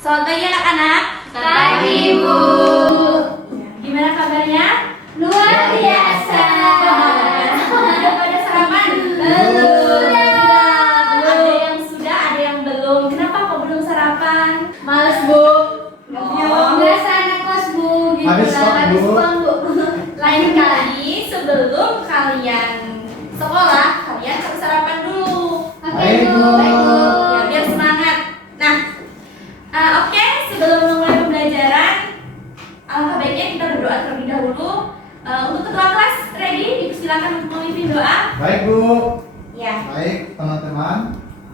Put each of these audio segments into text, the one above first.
Selamat pagi anak-anak. Pagi, Bu. Gimana kabarnya? Luar biasa. Sudah pada sarapan? Belum. Ada yang sudah, ada yang belum. Kenapa kok belum sarapan? Males, Bu. Oh. Biasa anak kos, Bu. Gitu Habis lah. kok, Bu. Habis uang, Bu. Lain kali sebelum kalian sekolah, kalian harus sarapan dulu. Oke, Baik, Bu. Bu. Baik, Bu. Ya, biar semangat. Nah, oke, sebelum memulai pembelajaran, alangkah baiknya kita berdoa terlebih dahulu. Untuk ketua kelas, ready? Dipersilakan untuk memimpin doa. Baik, Bu. Ya. Baik, teman-teman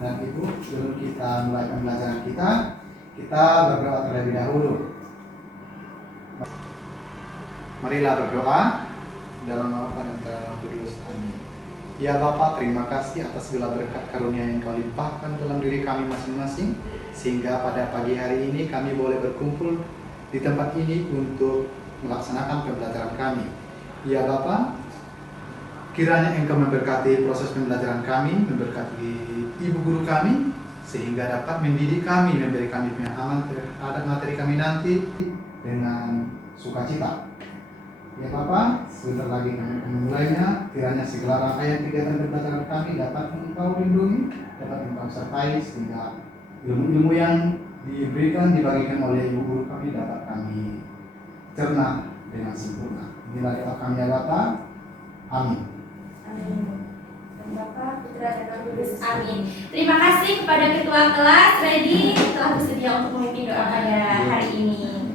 dan Ibu, sebelum kita mulai pembelajaran kita berdoa terlebih dahulu. Marilah berdoa dalam nama Bapa dan dalam Roh Kudus. Amin. Ya Bapa, terima kasih atas segala berkat karunia yang Kau limpahkan dalam diri kami masing-masing, sehingga pada pagi hari ini kami boleh berkumpul di tempat ini untuk melaksanakan pembelajaran kami. Ya Bapa, kiranya Engkau memberkati proses pembelajaran kami, memberkati ibu guru kami, sehingga dapat mendidik kami, memberi kami pemahaman terhadap materi kami nanti dengan sukacita. Ya Bapak, sebentar lagi kami akan memulainya. Kiranya segala rangkaian kegiatan pembelajaran kami dapat Engkau lindungi, dapat Engkau sertai, sehingga ilmu-ilmu yang dibagikan oleh ibu guru kami dapat kami cerna dengan sempurna. Inilah doa kami ya Bapak. Amin. Amin. Dan Bapa, Putra dan Roh Kudus. Amin. Terima kasih kepada ketua kelas ready telah bersedia untuk memimpin doa pada hari ini.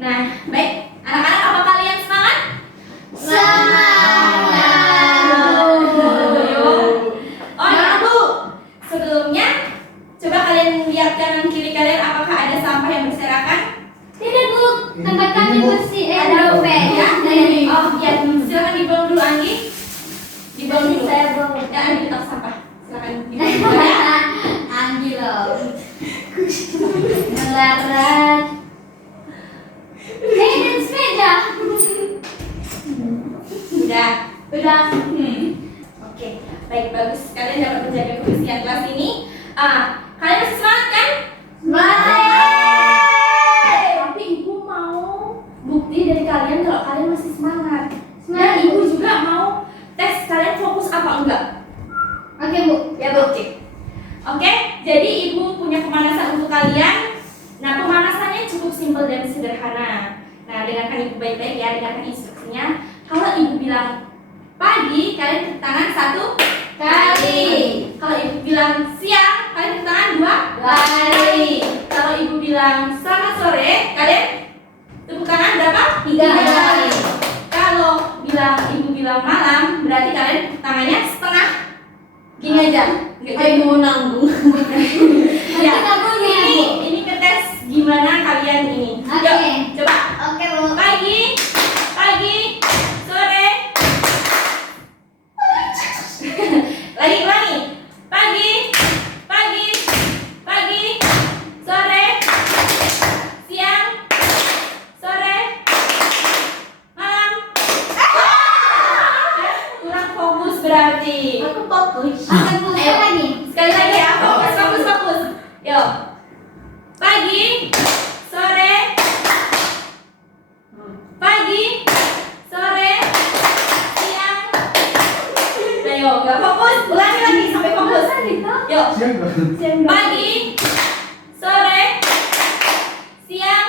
Nah, baik, anak-anak, apa kalian semangat? Oh ya Bu, sebelumnya coba kalian lihat kanan kiri kalian, apakah ada sampah yang berserakan? Tidak, Bu. Tempat kami Ini, Bu. bersih. Ada dompet. ya? Ini. Oh iya, silakan dibuang dulu Anggi. Dibuang dulu. Saya buang. Ya, Anggi letak sampah. Silakan dibuang dulu ya. Anggi loh. Melarat. Dan sepeda. Udah. Oke, baik, bagus. Kalian dapat menjaga kebersihan kelas ini. Kalian masih semangat kan? Tapi ibu mau bukti dari kalian kalau kalian masih semangat. Dan ibu juga mau tes kalian fokus apa enggak. Oke, Bu. Ya Bu. Oke, jadi ibu punya pemanasan untuk kalian. Nah, pemanasannya cukup simpel dan sederhana. Nah, dengarkan ibu baik-baik ya, dengarkan instruksinya. Kalau ibu bilang pagi, kalian tepuk tangan 1 kali. Kalau ibu bilang siang, kalian tepuk tangan 2 kali. Kalau ibu bilang selamat sore, kalian tepuk tangan berapa? 3 kali. Kalau ibu bilang malam, berarti kalian tepuk tangannya setengah. Gini aja. Mau nanggung. Ya, Nanggung ya, Bu. ini ngetes gimana kalian ini. Oke. Yuk, coba. Oke, Bu. Pagi, sore. Lagi. Pagi, sore, siang, sore, malam. Kurang fokus berarti. Aku fokus. Oke, Bu. Ayo. Lagi. Sekali lagi ya, fokus. Yuk. Pagi, sore, siang. Ayo, nggak fokus. Ulangi lagi sampai fokus. Yuk. Siang. Pagi, sore, siang.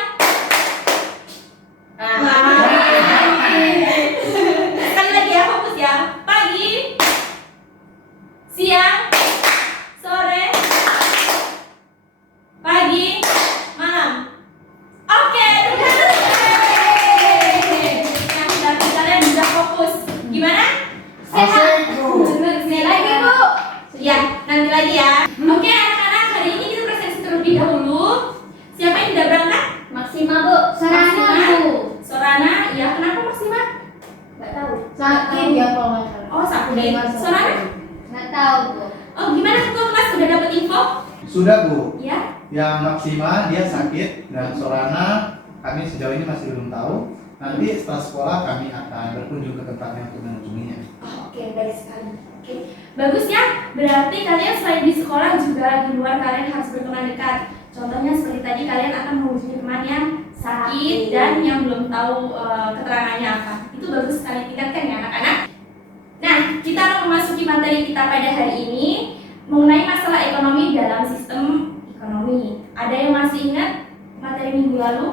Sekali lagi ya, fokus ya. Pagi, siang, sore, pagi, malam. Oke. Nah, berarti kalian bisa fokus. Gimana? Asik, Bu. Sekali lagi Bu. Ya, nanti lagi ya. Oke anak-anak, hari ini kita presentasi terlebih dahulu. Siapa yang sudah berangkat? Maksima, Bu. Sarana, Maksima. Bu. Sorana, ya kenapa Maksima? Nggak tahu. Sakit ya kalau nggak salah. Oh sakit. Sorana? Nggak tahu, Bu. Oh gimana ketua kelas sudah dapat info? Sudah, Bu. Ya. Yang Maksima dia sakit dan Sorana kami sejauh ini masih belum tahu. Nanti setelah sekolah kami akan berkunjung ke tempatnya untuk mengunjunginya. Oh, oke, baik sekali. Oke, bagus ya. Berarti kalian selain di sekolah juga di luar kalian harus berteman dekat. Contohnya seperti tadi kalian akan mengunjungi teman yang sakit dan yang belum tahu keterangannya apa. Itu bagus sekali tingkatkan ya anak-anak. Nah, kita akan memasuki materi kita pada hari ini mengenai masalah ekonomi dalam sistem ekonomi. Ada yang masih ingat materi minggu lalu?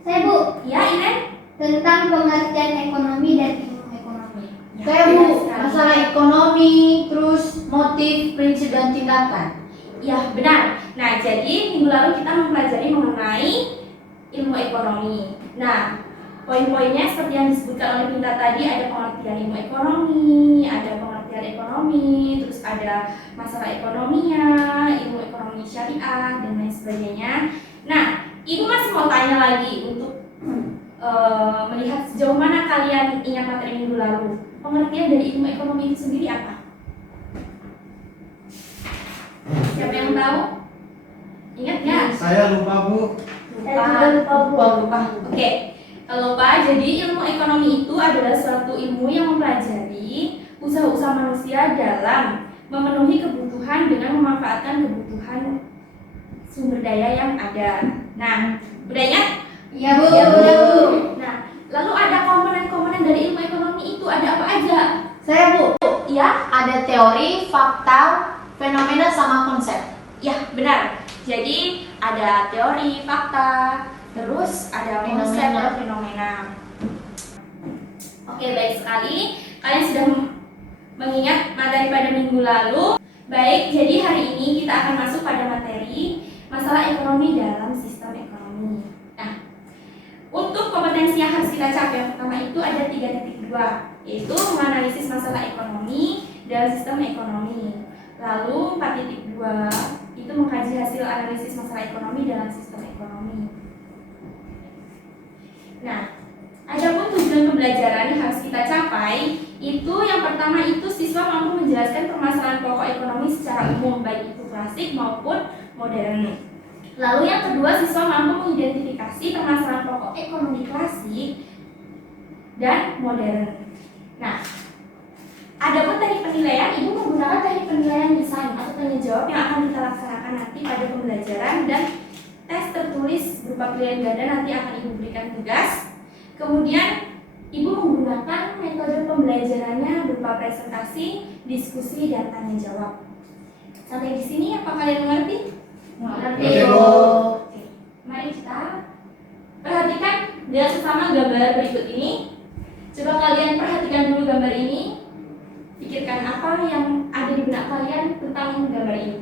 Saya Bu, Ya, Inen? tentang pengertian ekonomi dan ilmu ekonomi. Saya Bu, benar sekali. masalah ekonomi, terus motif, prinsip dan tindakan. Ya, benar. Nah, jadi minggu lalu kita mempelajari mengenai ilmu ekonomi. Nah, poin-poinnya seperti yang disebutkan oleh Pinta tadi, ada pengertian ilmu ekonomi, ada pengertian ekonomi, terus ada masalah ekonominya, ilmu ekonomi syariah, dan lain sebagainya. Nah, Ibu masih mau tanya lagi untuk melihat sejauh mana kalian ingat materi minggu lalu. Pengertian dari ilmu ekonomi itu sendiri apa? Siapa yang tahu? Ingat nggak? Saya lupa Bu. Saya juga lupa Bu. Oke, kalau lupa, jadi ilmu ekonomi itu adalah suatu ilmu yang mempelajari usaha-usaha manusia dalam memenuhi kebutuhan dengan memanfaatkan kebutuhan sumber daya yang ada. Nah, udah ingat? Iya Bu. Iya, Bu. Nah, lalu ada komponen-komponen dari ilmu ekonomi itu ada apa aja? Saya Bu, Ya, ada teori, fakta, fenomena sama konsep. ya benar. Jadi ada teori, fakta, terus ada konsep Fenomena. dan fenomena. Oke, baik sekali. Kalian sudah mengingat materi pada minggu lalu. Baik, jadi hari ini kita akan masuk pada materi masalah ekonomi dalam sistem ekonomi. Nah, untuk kompetensi yang harus kita capai yang pertama itu ada 3.2, yaitu menganalisis masalah ekonomi dalam sistem ekonomi. Lalu 4.2 itu mengkaji hasil analisis masalah ekonomi dalam sistem ekonomi. Nah, adapun tujuan pembelajaran yang harus kita capai itu yang pertama itu siswa mampu menjelaskan permasalahan pokok ekonomi secara umum baik itu klasik maupun modern. Lalu yang kedua siswa mampu mengidentifikasi permasalahan pokok ekonomi klasik dan modern. Nah, adapun teknik penilaian, Ibu menggunakan teknik penilaian desain atau tanya jawab yang akan kita laksanakan nanti pada pembelajaran, dan tes tertulis berupa pilihan ganda nanti akan Ibu berikan tugas. Kemudian Ibu menggunakan metode pembelajarannya berupa presentasi, diskusi, dan tanya jawab. Sampai di sini apa kalian mengerti? Mengerti Bu. Oke, mari kita perhatikan dengan sesama gambar berikut ini. Coba kalian perhatikan dulu gambar ini. Pikirkan apa yang ada di benak kalian tentang gambar ini.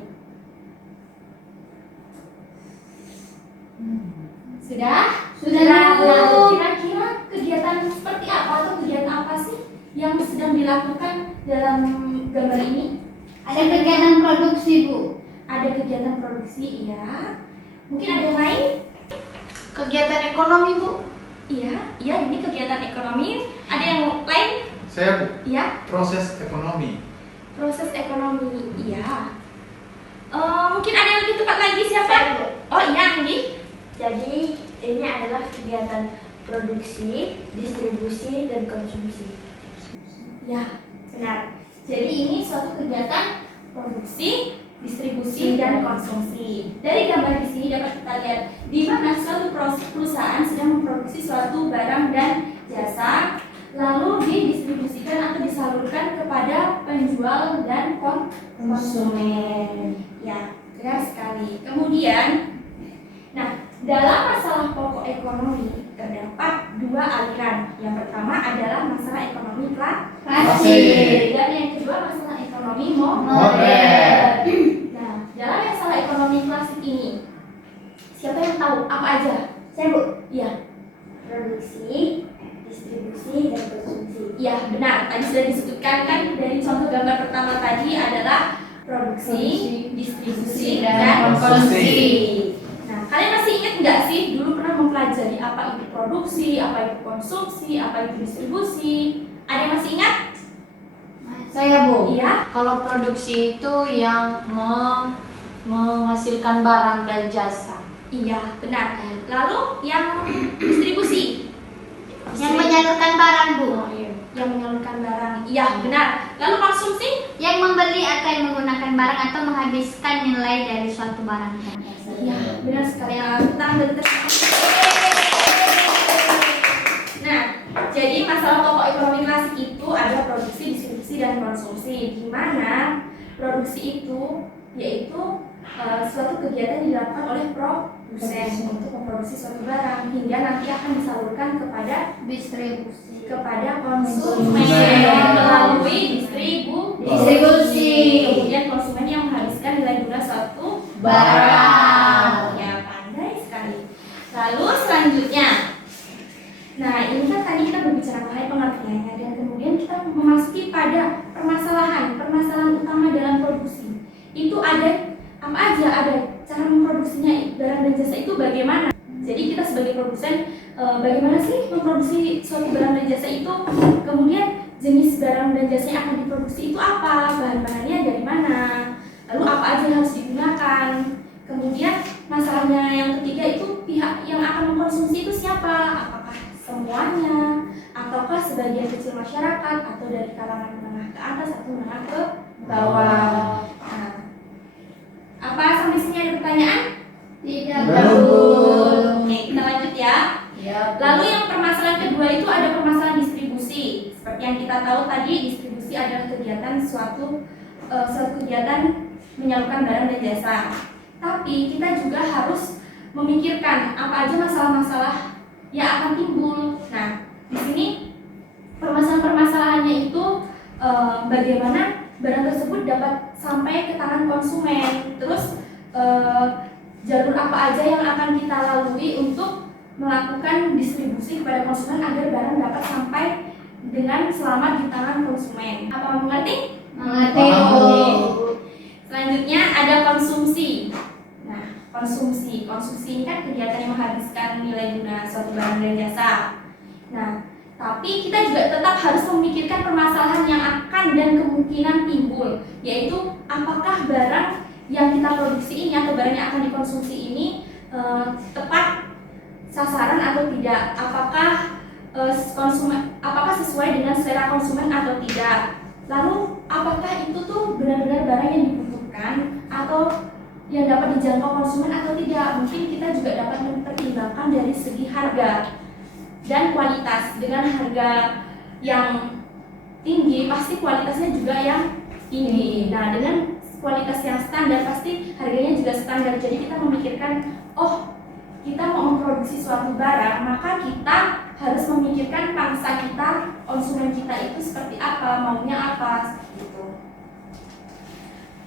Sudah? Sudah, Bu. Kira-kira kegiatan seperti apa atau kegiatan apa sih yang sedang dilakukan dalam gambar ini? Ada kegiatan produksi Bu. Ada kegiatan produksi, iya. Mungkin ada yang lain? Kegiatan ekonomi Bu. Iya, ini kegiatan ekonomi. Ada yang lain? Saya Bu. Iya. Proses ekonomi. Proses ekonomi, iya. Mungkin ada yang lebih tepat lagi siapa? Saya, Bu. Oh iya, ini. Jadi ini adalah kegiatan produksi, distribusi, dan konsumsi. Ya, benar. Jadi ini suatu kegiatan produksi, distribusi, dan konsumsi. Dari gambar di sini dapat kita lihat di mana suatu perusahaan sedang memproduksi suatu barang dan jasa, lalu didistribusikan atau disalurkan kepada penjual dan konsumen. Ya, benar sekali. Kemudian, nah, dalam masalah pokok ekonomi terdapat dua aliran. Yang pertama adalah masalah ekonomi klasik, dan yang kedua masalah ekonomi modern. Nah, dalam masalah ekonomi klasik ini, siapa yang tahu apa aja? Saya Bu. Iya, Produksi, distribusi, dan konsumsi. iya benar. Tadi sudah disebutkan kan dari contoh gambar pertama tadi adalah produksi, distribusi, dan konsumsi. Nah, kalian masih ingat nggak sih dulu pernah mempelajari apa itu produksi, apa itu konsumsi, apa itu distribusi? Ada yang masih ingat? Saya Bu. Iya. Kalau produksi itu yang menghasilkan barang dan jasa. Iya, benar. Lalu yang distribusi? Yang menyalurkan barang Bu. Oh, iya. Yang menyalurkan barang. Iya, benar. Lalu konsumsi? Yang membeli atau yang menggunakan barang atau menghabiskan nilai dari suatu barang dan jasa. Iya, benar sekali. Tangan dan Nah, jadi masalah pokok ekonomi klasik itu ada produksi, distribusi, dan konsumsi. Di mana produksi itu yaitu suatu kegiatan yang dilakukan oleh produsen untuk memproduksi suatu barang hingga nanti akan disalurkan kepada Distribusi. kepada konsumen melalui distribusi. Kemudian konsumen yang menghabiskan nilai guna suatu Barang. Ya, pandai sekali. Lalu selanjutnya, nah ini kan tadi kita berbicara mengenai pengertiannya dan kemudian kita memasuki pada permasalahan utama dalam produksi. Itu ada apa aja, ada cara memproduksinya barang dan jasa itu bagaimana. Jadi kita sebagai produsen bagaimana sih memproduksi suatu barang dan jasa itu, kemudian jenis barang dan jasa yang akan diproduksi itu apa, bahan-bahannya dari mana, lalu apa aja yang harus digunakan. Kemudian masalahnya yang ketiga itu pihak yang akan mengkonsumsi itu siapa, apakah semuanya ataukah sebagian kecil masyarakat atau dari kalangan menengah ke atas atau menengah ke bawah. Nah, apa sampai sini ada pertanyaan? Tidak. Belum. Oke, kita lanjut ya. Lalu yang permasalahan kedua itu ada permasalahan distribusi. Seperti yang kita tahu tadi, distribusi adalah kegiatan suatu kegiatan menyalurkan barang dan jasa. Tapi kita juga harus memikirkan apa aja masalah-masalah yang akan timbul. Nah, di sini permasalahan-permasalahannya itu bagaimana barang tersebut dapat sampai ke tangan konsumen. Terus jalur apa aja yang akan kita lalui untuk melakukan distribusi kepada konsumen agar barang dapat sampai dengan selamat di tangan konsumen. Apa mengerti? Mengerti. Selanjutnya ada konsumsi. Nah, konsumsi ini kan kegiatan yang menghabiskan nilai guna suatu barang dan jasa. Nah, tapi kita juga tetap harus memikirkan permasalahan yang akan dan kemungkinan timbul, yaitu apakah barang yang kita produksi ini atau barang yang akan dikonsumsi ini tepat sasaran atau tidak, apakah sesuai dengan selera konsumen atau tidak. Lalu apakah itu tuh benar-benar barang yang dibutuhkan atau yang dapat dijangkau konsumen atau tidak. Mungkin kita juga dapat mempertimbangkan dari segi harga dan kualitas. Dengan harga yang tinggi pasti kualitasnya juga yang tinggi. Nah, dengan kualitas yang standar pasti harganya juga standar. Jadi kita memikirkan, oh kita mau memproduksi suatu barang, maka kita harus memikirkan pangsa kita, konsumen kita itu seperti apa, maunya apa, seperti itu.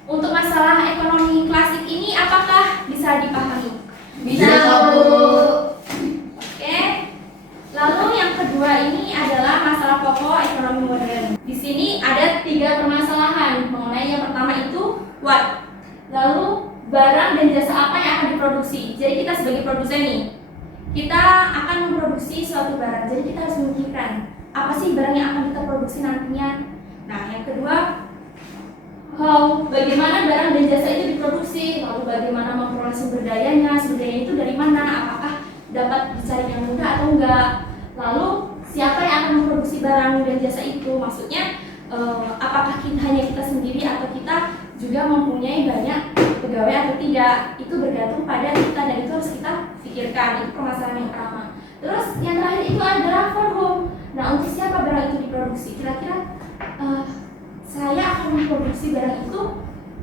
Untuk masalah ekonomi klasik ini apakah bisa dipahami? Bisa, Bu. Oke. Lalu yang kedua ini adalah masalah pokok ekonomi modern. Di sini ada 3 permasalahan mengenai yang pertama itu what. Lalu barang dan jasa apa yang akan diproduksi. Jadi kita sebagai produsen nih, kita akan memproduksi suatu barang. Jadi kita harus memikirkan apa sih barang yang akan kita produksi nantinya. Nah, yang kedua, bagaimana barang dan jasa itu diproduksi, lalu bagaimana memperoleh sumber dayanya itu dari mana, apakah dapat dicari yang mudah atau enggak. Lalu siapa yang akan memproduksi barang dan jasa itu, maksudnya apakah hanya kita sendiri atau kita juga mempunyai banyak pegawai atau tidak. Itu bergantung pada kita dan itu harus kita pikirkan. Itu permasalahan yang pertama. Terus yang terakhir itu adalah for whom. Nah, untuk siapa barang itu diproduksi, kira-kira saya akan memproduksi barang itu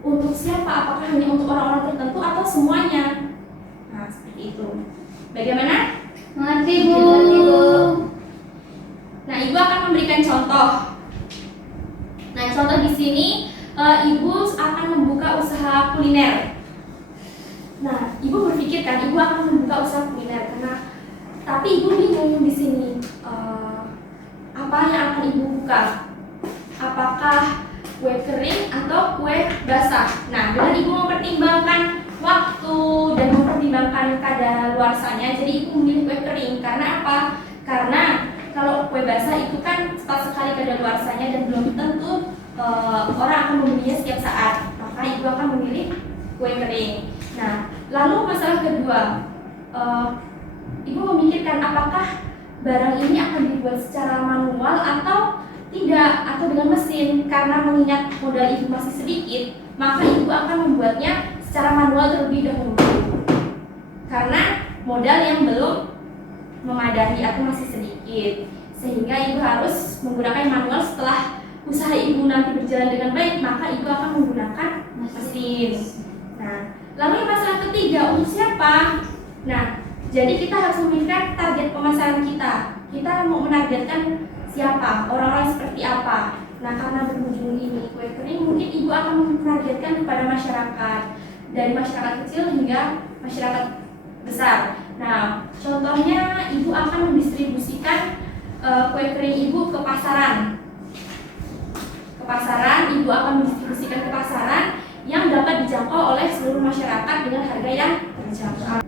untuk siapa, apakah hanya untuk orang-orang tertentu atau semuanya. Nah, seperti itu. Bagaimana? Mengerti, Bu. Nah, Ibu akan memberikan contoh. Nah, contoh di sini Ibu akan membuka usaha kuliner. Nah, Ibu berpikir kan Ibu akan membuka usaha kuliner tapi Ibu bingung di sini apa yang akan Ibu buka? Apakah kue kering atau kue basah? Nah, dengan Ibu mempertimbangkan waktu dan mempertimbangkan kadaluarsanya, jadi Ibu memilih kue kering. Karena apa? Karena kalau kue basah itu kan cepat sekali kadaluarsanya dan belum tentu orang akan membelinya setiap saat. Maka Ibu akan memilih kue kering. Nah, lalu masalah kedua, Ibu memikirkan apakah barang ini akan dibuat secara manual atau tidak, atau dengan mesin. Karena mengingat modal Ibu masih sedikit, maka Ibu akan membuatnya secara manual terlebih dahulu. karena modal yang belum memadai atau masih sedikit, sehingga ibu harus menggunakan manual. Setelah usaha ibu nanti berjalan dengan baik, maka ibu akan menggunakan mesin. Nah, lalu yang masalah ketiga, untuk siapa? Nah, jadi kita harus memikirkan target pemasaran kita. Kita mau menargetkan siapa, orang-orang seperti apa. Nah, karena berhubung ini kue kering, mungkin ibu akan menargetkan kepada masyarakat, dari masyarakat kecil hingga masyarakat besar. Nah, contohnya ibu akan mendistribusikan kue kering ibu ke pasaran. Ibu akan mendistribusikan ke pasaran yang dapat dijangkau oleh seluruh masyarakat dengan harga yang terjangkau.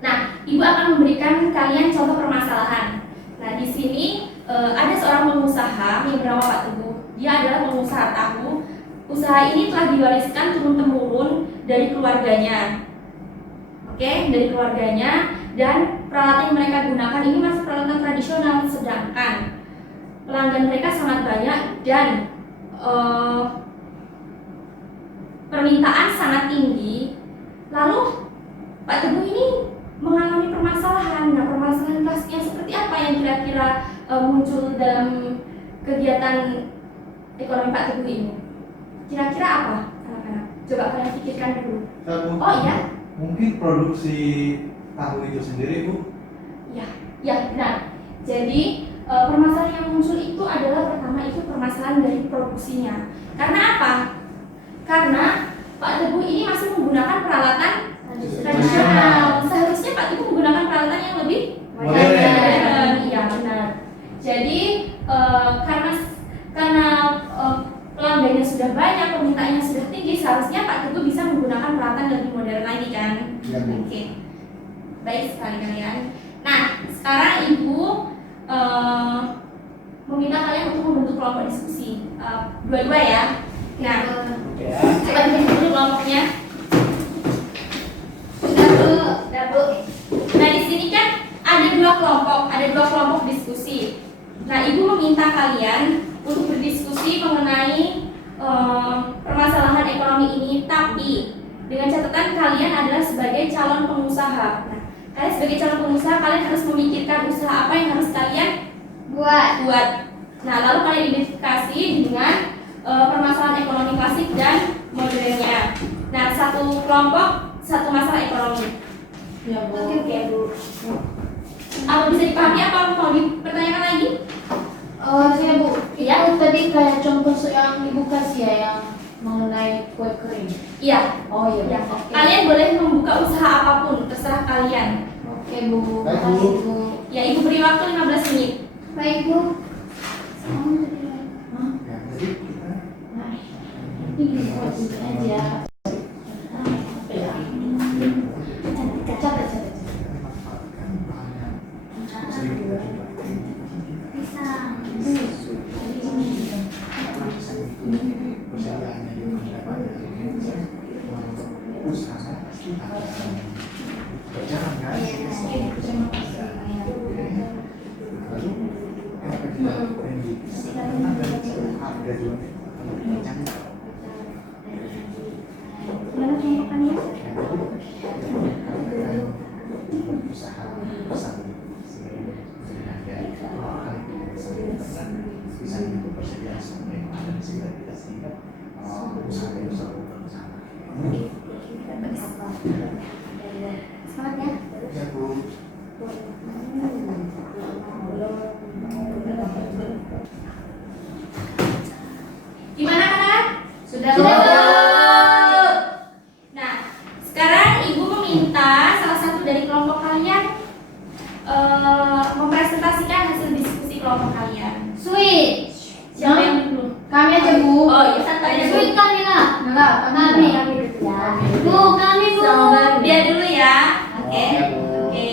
Nah, ibu akan memberikan kalian contoh permasalahan. Nah, di sini ada seorang pengusaha yang bernama Pak Teguh. Dia adalah pengusaha tahu. Usaha ini telah diwariskan turun-temurun dari keluarganya. Oke, dari keluarganya, dan peralatan yang mereka gunakan ini masih peralatan tradisional, sedangkan pelanggan mereka sangat banyak dan permintaan sangat tinggi. Lalu Pak Teguh ini mengalami permasalahan. Nah, permasalahan klasiknya seperti apa yang kira-kira muncul dalam kegiatan ekonomi Pak Teguh ini? Kira-kira apa, anak-anak? Coba kalian pikirkan dulu. Oh iya? Mungkin produksi tahu itu sendiri, Bu. Ya benar. Jadi permasalahan yang muncul itu adalah pertama itu permasalahan dari produksinya. Karena apa? Karena Pak Teguh ini masih menggunakan peralatan tradisional. Seharusnya Pak Teguh menggunakan peralatan yang lebih modern. Iya benar. Jadi karena pelanggannya sudah banyak, permintaannya sudah tinggi, seharusnya Pak Teguh bisa menggunakan peralatan yang lebih modern lagi kan? Ya, Bu. Oke. Baik sekali kalian. Nah, sekarang Ibu meminta kalian untuk membentuk kelompok diskusi. Dua-dua ya. Nah, coba bikin dulu kelompoknya. Sudah Bu. Nah, di sini kan ada dua kelompok diskusi. Nah, Ibu meminta kalian untuk berdiskusi mengenai permasalahan ekonomi ini, tapi dengan catatan kalian adalah sebagai calon pengusaha. Nah, kalian sebagai calon pengusaha, kalian harus memikirkan usaha apa yang harus kalian buat. Nah, lalu kalian identifikasi dengan permasalahan ekonomi klasik dan modernnya. Nah, satu kelompok, satu masalah ekonomi. Ya, Bu. Oke, Bu. Apa bisa dipahami, apa mau dipertanyakan lagi? Oh, ya, Bu. Ya. Itu tadi kayak contoh yang Ibu kasih ya, yang mengenai kue kering. Iya. Oh iya, Ya. oke. Kalian boleh membuka usaha apapun, terserah kalian. Oke, Bu. Baik, Bu. Makasih, Bu. Ya, Ibu beri waktu 15 menit. Baik, Bu. Hah? Ya, jadi kita Nah, ini buat ini aja. Apa ya? Catat. manfaatkan bahan yang sering kita coba. Bisa. Persediaannya juga tidak banyak. Usaha berjalan kan? Terima kasih. Lalu kenapa kita karena dari harga juga terjangkau. Gimana kelompokannya? Usaha besar bisa itu persediaan sumber yang ada sehingga kita usaha itu selalu bersama. Semangat ya. Ya, Bu. Gimana kan? Sudah, Bu. Bu. Nah, sekarang Ibu meminta salah satu dari kelompok kalian mempresentasikan hasil diskusi kelompok kalian. Sweet. Siapa yang dulu? Kami aja, Bu. Oh iya, santai aja, Bu. Sweet kami lah. Enggak, kami. Ya. Bu, kami, Bu. Dia dulu ya. Oke. Ya, Bu. Oke.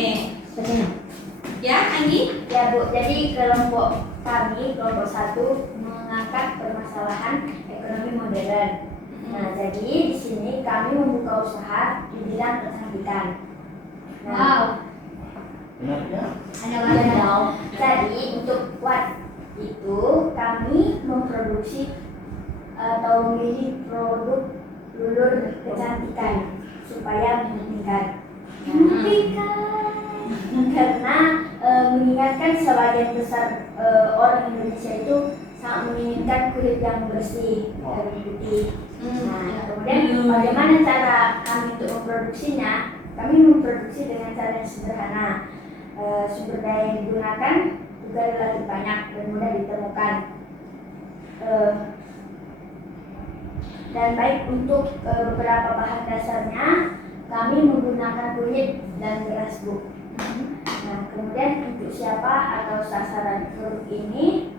Ya, Anggi? Ya Bu, jadi kelompok kami, kelompok 1 mengangkat permasalahan ekonomi modern. Nah, jadi di sini kami membuka usaha di bidang kecantikan. Nah, Benar ya? ada wadah. Jadi untuk buat itu kami memproduksi atau memilih produk lulur kecantikan supaya meningkat. Karena mengingatkan sebagian besar orang Indonesia itu sangat menginginkan kulit yang bersih dan putih. Nah, kemudian bagaimana cara kami untuk memproduksinya? Kami memproduksi dengan cara yang sederhana. Sumber daya yang digunakan juga relatif banyak dan mudah ditemukan. Dan baik untuk beberapa bahan dasarnya, kami menggunakan kunyit dan beras, Bu. Nah, kemudian untuk siapa atau sasaran produk ini,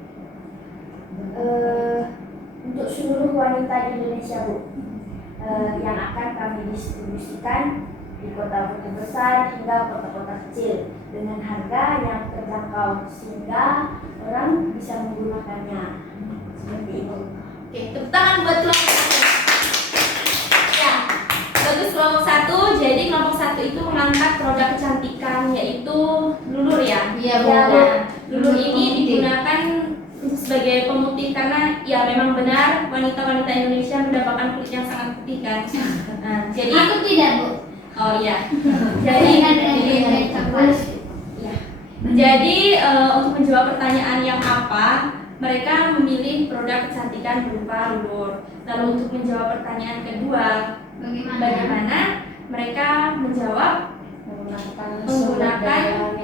untuk seluruh wanita di Indonesia, Bu, yang akan kami distribusikan di kota-kota besar hingga kota-kota kecil dengan harga yang terjangkau sehingga orang bisa menggunakannya seperti itu. Oke, tepuk tangan buat kelompok 1. Ya, bagus kelompok 1. Jadi kelompok 1 itu mengangkat produk kecantikan yaitu lulur ya. Iya, Bu. Nah, lulur ini digunakan sebagai pemutih karena ya memang benar wanita-wanita Indonesia mendapatkan kulit yang sangat putih kan. Nah, jadi Aku tidak, Bu. oh iya. Jadi ya. Jadi untuk menjawab pertanyaan yang apa, mereka memilih produk kecantikan berupa lulur. Lalu untuk menjawab pertanyaan kedua, bagaimana mereka menjawab menggunakan Sumber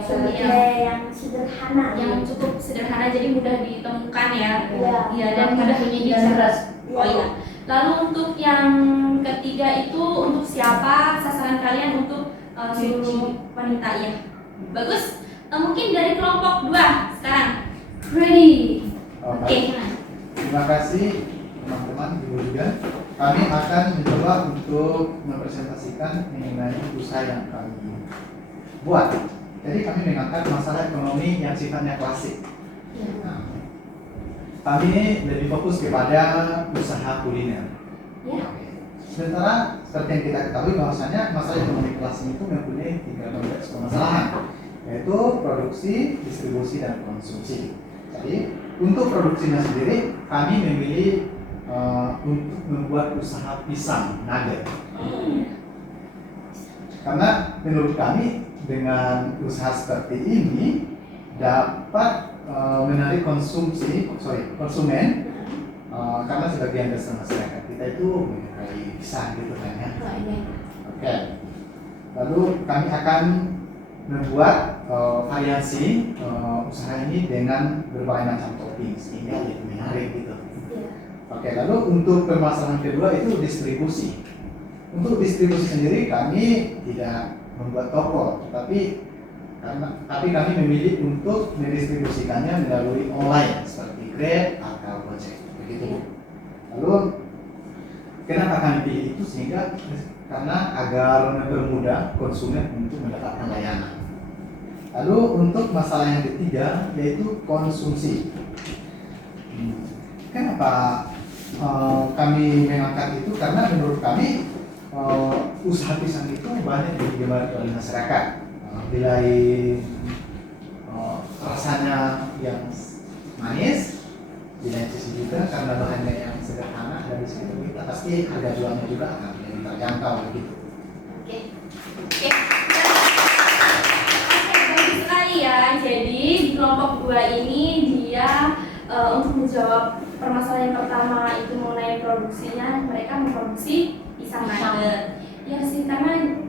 sumber daya yang sederhana, yang cukup sederhana, jadi mudah ditemukan ya. Iya. Iya, dan mudah dicerdas. Oh iya. Lalu untuk yang ketiga itu untuk siapa sasaran kalian? Untuk seluruh wanita ya. Bagus. Mungkin dari kelompok 2 sekarang. Ready. Oke. Terima kasih teman-teman, Ibu juga. Kami akan mencoba untuk mempresentasikan mengenai usaha yang kami buat. Jadi kami mengangkat masalah ekonomi yang sifatnya klasik. Nah, kami lebih fokus kepada usaha kuliner. Ya. Sementara seperti yang kita ketahui bahwasanya masalah ekonomi klasik itu mempunyai 3 kompleks permasalahan, yaitu produksi, distribusi, dan konsumsi. Jadi untuk produksinya sendiri kami memilih untuk membuat usaha pisang nugget. Karena menurut kami dengan usaha seperti ini dapat menarik konsumen karena sebagian besar masyarakat kita itu menyukai pisang gitu kan ya. Oke. Lalu kami akan membuat variasi usaha ini dengan berbagai macam topping sehingga lebih menarik gitu. Oke, lalu untuk permasalahan kedua itu distribusi. Untuk distribusi sendiri kami tidak membuat toko, tapi kami memilih untuk mendistribusikannya melalui online seperti Grab atau Gojek, begitu. Lalu kenapa kami pilih itu? Karena agar mempermudah konsumen untuk mendapatkan layanan. Lalu untuk masalah yang ketiga yaitu konsumsi. Kenapa kami mengangkat itu? Karena menurut kami usaha pisang itu banyak digemari oleh masyarakat. Nilai rasanya yang manis, nilai sisi juga karena bahannya yang sederhana, dari situ kita pasti harga jualnya juga akan lebih terjangkau begitu. Oke. Bagus sekali ya. Jadi di kelompok 2 ini dia untuk menjawab permasalahan yang pertama itu mengenai produksinya, mereka memproduksi pisang nugget. Ya sih, karena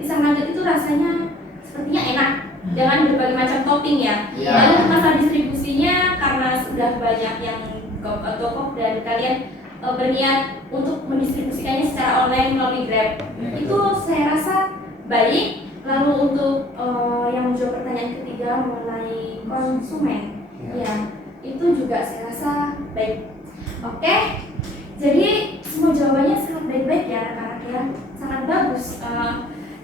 pisang nugget itu rasanya sepertinya enak dengan berbagai macam topping ya. Lalu masalah distribusinya karena sudah banyak yang toko dan kalian berniat untuk mendistribusikannya secara online melalui Grab. Itu saya rasa baik. Lalu untuk yang menjawab pertanyaan ketiga mengenai konsumen, ya itu juga saya rasa baik. Oke, jadi semua jawabannya sangat baik-baik ya anak-anak ya, sangat bagus.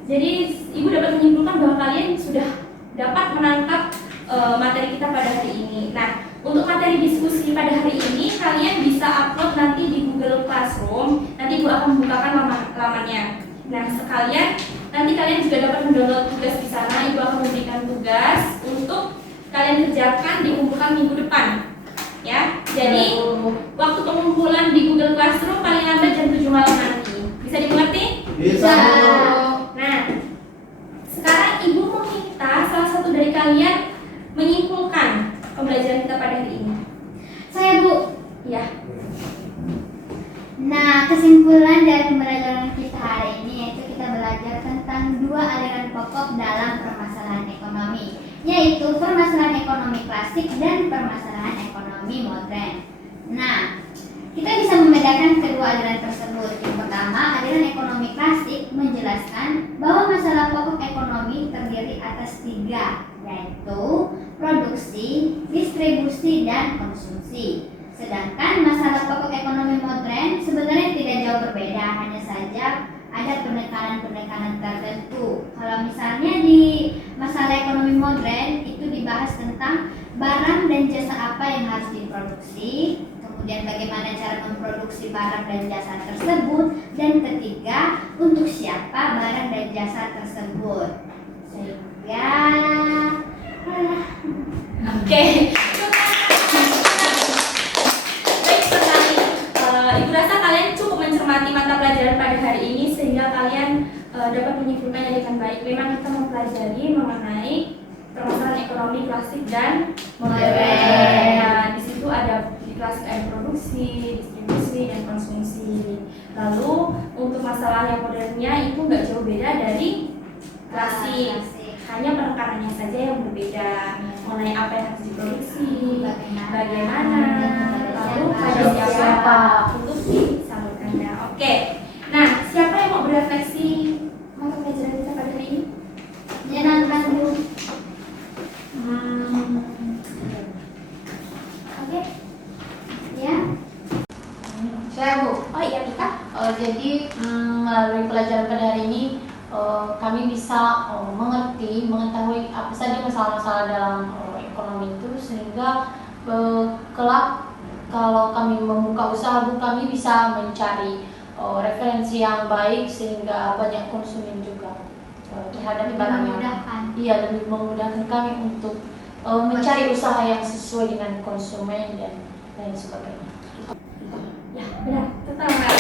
Jadi ibu dapat menyimpulkan bahwa kalian sudah dapat menangkap materi kita pada hari ini. Nah, untuk materi diskusi pada hari ini kalian bisa upload nanti di Google Classroom. Nanti ibu akan membukakan lamannya. Nah, sekalian nanti kalian juga dapat mendownload tugas di sana. Ibu akan memberikan tugas untuk kalian kerjakan dikumpulkan minggu depan. Ya, jadi waktu pengumpulan di Google Classroom paling lambat jam 7 malam nanti. Bisa dimengerti? Bisa. Nah, dari kalian menyimpulkan pembelajaran kita pada hari ini? Saya Bu. Ya. Nah, kesimpulan dari pembelajaran kita hari ini yaitu kita belajar tentang dua aliran pokok dalam permasalahan ekonomi, yaitu permasalahan ekonomi klasik dan permasalahan ekonomi modern. Nah, kita bisa membedakan kedua aliran tersebut. Yang pertama, aliran ekonomi klasik menjelaskan bahwa masalah pokok ekonomi terdiri atas tiga, yaitu produksi, distribusi, dan konsumsi. Sedangkan masalah pokok ekonomi modern sebenarnya tidak jauh berbeda, hanya saja ada penekanan-penekanan tertentu. Kalau misalnya di masalah ekonomi modern itu dibahas tentang barang dan jasa apa yang harus diproduksi, kemudian bagaimana cara memproduksi barang dan jasa tersebut, dan ketiga, untuk siapa barang dan jasa tersebut. Sehingga Oke. Baik sekali. Ibu rasa kalian cukup mencermati mata pelajaran pada hari ini sehingga kalian dapat menyimpulkannya dengan baik. Memang kita mempelajari mengenai permasalahan ekonomi klasik dan modern. Nah, di situ ada di klasik ada produksi, distribusi, dan konsumsi. Lalu untuk masalah yang modernnya itu nggak jauh beda dari klasik. Hanya penekanannya saja yang berbeda mengenai apa yang harus diproduksi, bagaimana, lalu pada siapa untuk disalurkannya. Oke, nah siapa yang mau berefleksi mata pelajaran kita pada hari ini? menyenangkan Bu. Oke, Ya. Saya Bu. oh iya kita. Jadi melalui pelajaran pada hari ini kami bisa mengetahui apa saja masalah-masalah dalam ekonomi itu, sehingga kelak kalau kami membuka usaha Bu, kami bisa mencari referensi yang baik sehingga banyak konsumen juga terhadap barang yang Memudahkan. iya, lebih memudahkan kami untuk mencari usaha yang sesuai dengan konsumen dan lain sebagainya. Ya benar, betul Mbak.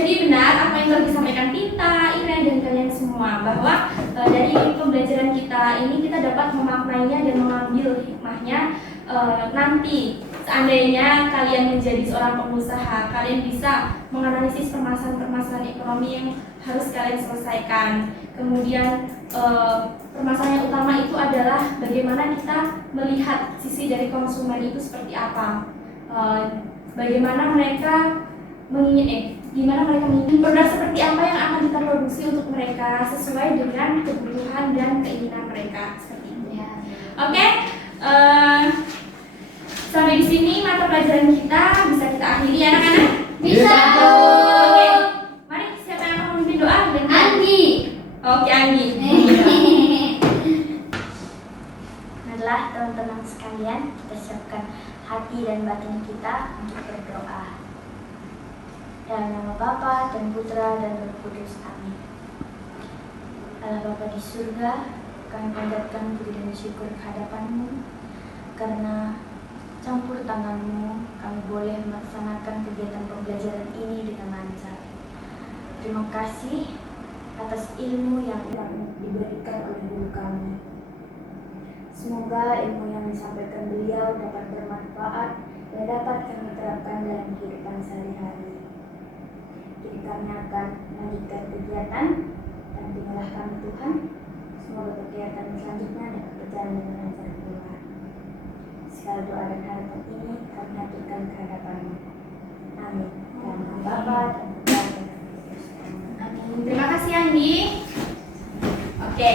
Jadi benar apa yang telah disampaikan Tita, Iren, dan kalian semua, bahwa dari pembelajaran kita ini kita dapat memaknainya dan mengambil hikmahnya. Nanti seandainya kalian menjadi seorang pengusaha, kalian bisa menganalisis permasalahan-permasalahan ekonomi yang harus kalian selesaikan. Kemudian permasalahan yang utama itu adalah bagaimana kita melihat sisi dari konsumen itu seperti apa, bagaimana mereka gimana mereka menginginkan produk seperti apa yang akan kita produksi untuk mereka sesuai dengan kebutuhan dan keinginan mereka, seperti itu. Ya. Oke, sampai di sini mata pelajaran kita bisa kita akhiri, anak-anak. Bisa Bu. Oke, mari siapa yang akan memimpin doa? Anggi. Oke, Anggi. Marilah teman-teman sekalian, kita siapkan hati dan batin kita untuk berdoa. Dalam nama Bapa dan Putra dan Roh Kudus. Amin. Allah Bapa di surga, kami panjatkan puji dan syukur kehadapan-Mu karena campur tangan-Mu kami boleh melaksanakan kegiatan pembelajaran ini dengan lancar. Terima kasih atas ilmu yang diberikan oleh guru kami. Semoga ilmu yang disampaikan beliau dapat bermanfaat dan dapat kami terapkan dalam kehidupan sehari-hari. Jadi kami akan melanjutkan kegiatan dan tinggallah kami Tuhan. Semoga kegiatan selanjutnya dapat berjalan dengan lancar pula. Segala doa dan harapan ini kami haturkan kehadapan-Mu. Amin. Dalam nama Bapa dan Putra dan Roh Kudus. Amin. Terima kasih Anggi. Oke.